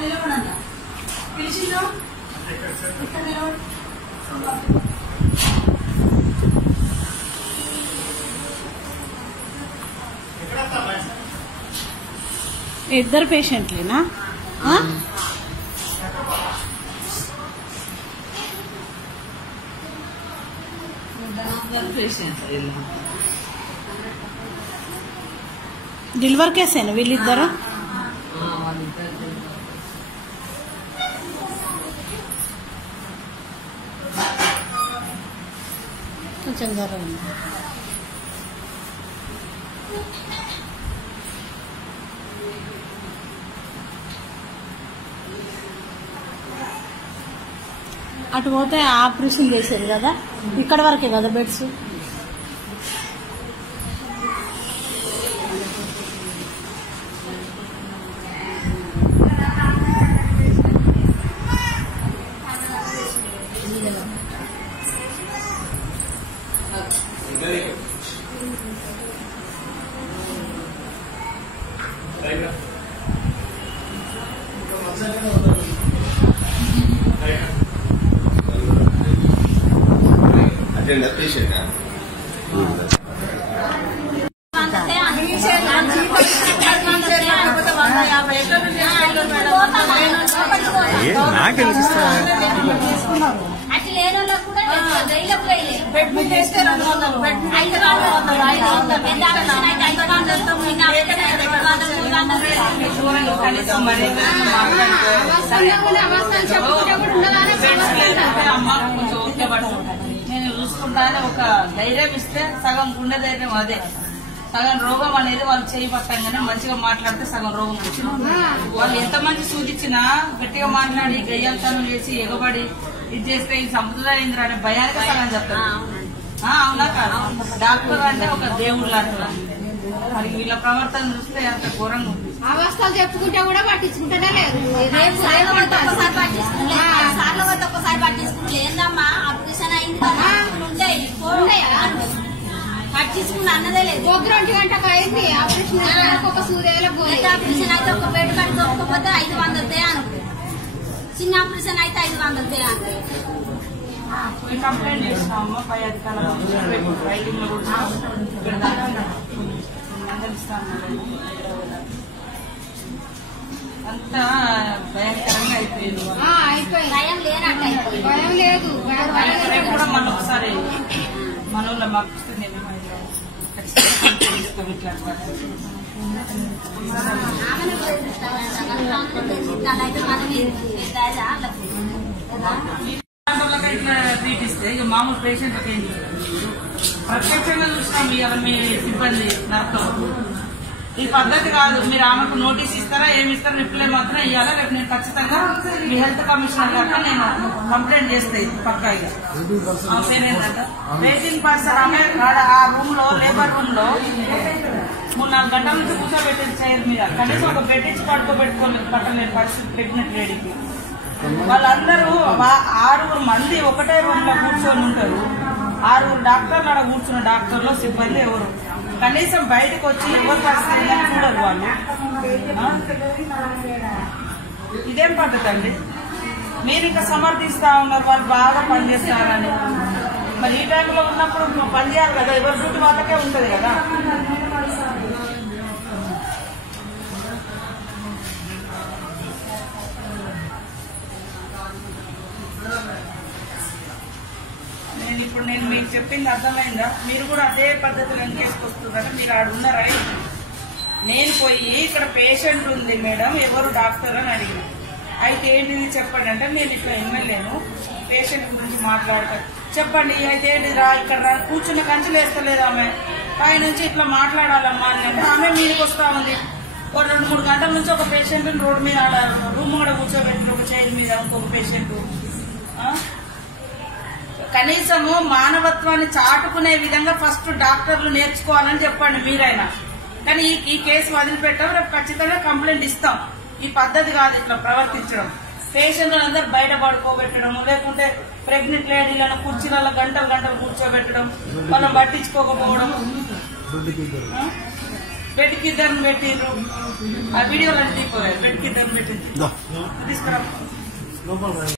నిలబడన్నా పిలిచిందో ఇక్కడ నిలబడి ఇద్దరు పేషెంట్లేనా? డెలివర్ కేసేనా వీళ్ళిద్దరు? కొంచెం జరగండి. అటు పోతే ఆపరేషన్ చేసేది కదా, ఇక్కడ వరకే కదా బెడ్స్. నేను చూసుకుంటానే ఒక ధైర్యం ఇస్తే సగం గుండె ధైర్యం అదే, సగం రోగం అనేది వాళ్ళు చేయి పట్టంగానే మంచిగా మాట్లాడితే సగం రోగం వచ్చింది. వాళ్ళు ఎంత మంచి సూచించినా గట్టిగా మాట్లాడి గయ్యాలతనం చేసి ఎగబడి ఇది చేస్తే ఇది సంప్రదాయం అనే భయానికి సగం చెప్తారు. అవునా కాదు? డాక్టర్ అంటే ఒక దేవుడు లాంటి మరి వీళ్ళ ప్రవర్తన చూస్తే అంత ఘోరంగా ఉంది. అవస్థలు చెప్పుకుంటే కూడా పట్టించుకుంటేనే లేదు. ఒక్కసారి పట్టించుకుంటే ఏందమ్మా ఆపరేషన్ అయింది పట్టించుకుంటే అన్నదే లేదు. 1 గంటకు అయింది ఆపరేషన్. ఒక సూర్యాల ఆపరేషన్ అయితే ఒక బెడ్ కట్టి దొరకకపోతే 500 అను, చిన్న ఆపరేషన్ అయితే 500 అంటే కంప్లైంట్ చేస్తామమ్మా పై అధికారులు రైటింగ్ లో కూడా అంతా భయంకరంగా అయిపోయింది. భయం లేనట్టు భయం లేదు. కూడా మళ్ళీ ఒకసారి మన ఊళ్ళో మాకు ఇట్లా ట్రీట్ ఇస్తే ఇక మామూలు పేషెంట్లకి ఏం ప్రత్యక్షంగా చూసినాం ఇవాళ మీ సిబ్బంది నాతో ఈ పద్ధతి కాదు. మీరు ఆమెకు నోటీస్ ఇస్తారా ఏమి ఇస్తారా రిప్లై మాత్రం ఇవ్వాలా. రేపు నేను ఖచ్చితంగా మీ హెల్త్ కమిషనర్ గారు నేను కంప్లైంట్ చేస్తాయి పక్కా. ఇక ఏంటంటే 18% ఆమె ఆ రూమ్ లో లేబర్ రూమ్ లో 3-4 గంటల నుంచి కూర్చోబెట్టింది చైర్ మీద. కనీసం ఒక బెడ్ ఇచ్చి పట్టుకోబెట్టుకోలేదు పట్టలేని పరిస్థితి ప్రెగ్నెంట్ లేడీకి. వాళ్ళందరూ 6 మంది ఒకటే రూమ్ లో కూర్చొని ఉంటారు. 6 డాక్టర్లు అక్కడ కూర్చున్న డాక్టర్లు సిబ్బంది ఎవరు కనీసం బయటకు వచ్చి ఎవరు పరిస్థితి చూడరు వాళ్ళు. ఇదేం పద్ధతి అండి? మీరు ఇంకా సమర్థిస్తా ఉన్నారు వాళ్ళు బాగా పనిచేస్తారని. మరి ఈ టైంలో ఉన్నప్పుడు పని చేయాలి కదా, ఎవరి డ్యూటీ వాళ్ళకే ఉంటది కదా. నేను మీకు చెప్పింది అర్థమైందా? మీరు కూడా అదే పద్ధతిలో చేసుకొస్తున్నారా? మీరు ఆడ ఉన్నారా? నేను పోయి ఇక్కడ పేషెంట్ ఉంది మేడం ఎవరు డాక్టర్ అని అడిగిన. అయితే ఏంటిది చెప్పండి అంటే నేను ఇక్కడ ఎమ్మెల్యేను పేషెంట్ గురించి మాట్లాడతాను. చెప్పండి అయితే ఏంటిది రా ఇక్కడ రా కూర్చున్న కంచెలు వేస్తలేదు ఆమె పై నుంచి ఇట్లా మాట్లాడాలమ్మా అని అంటే ఆమె మీదకి వస్తా ఉంది. ఒక 2-3 గంటల నుంచి ఒక పేషెంట్ రోడ్డు మీద రూమ్ కూడా కూర్చోబెట్టి ఒక చైర్ మీద ఇంకొక పేషెంట్. కనీసము మానవత్వాన్ని చాటుకునే విధంగా ఫస్ట్ డాక్టర్లు నేర్చుకోవాలని చెప్పండి మీరైనా. కానీ ఈ కేసు వదిలిపెట్టాం, రేపు ఖచ్చితంగా కంప్లైంట్ ఇస్తాం. ఈ పద్ధతి కాదు ఇట్లా ప్రవర్తించడం. పేషెంట్లను అందరూ బయట పడుకోబెట్టడం, లేకుంటే ప్రెగ్నెంట్ లేడీలను కుర్చీలలో గంటలు కూర్చోబెట్టడం, వాళ్ళని పట్టించుకోకపోవడం. బెడ్కి ఇద్దరిని పెట్టిర్రు. ఆ వీడియోలో తీసుకోలేదు. బెడ్కి ఇద్దరిని పెట్టి తీసుకురా.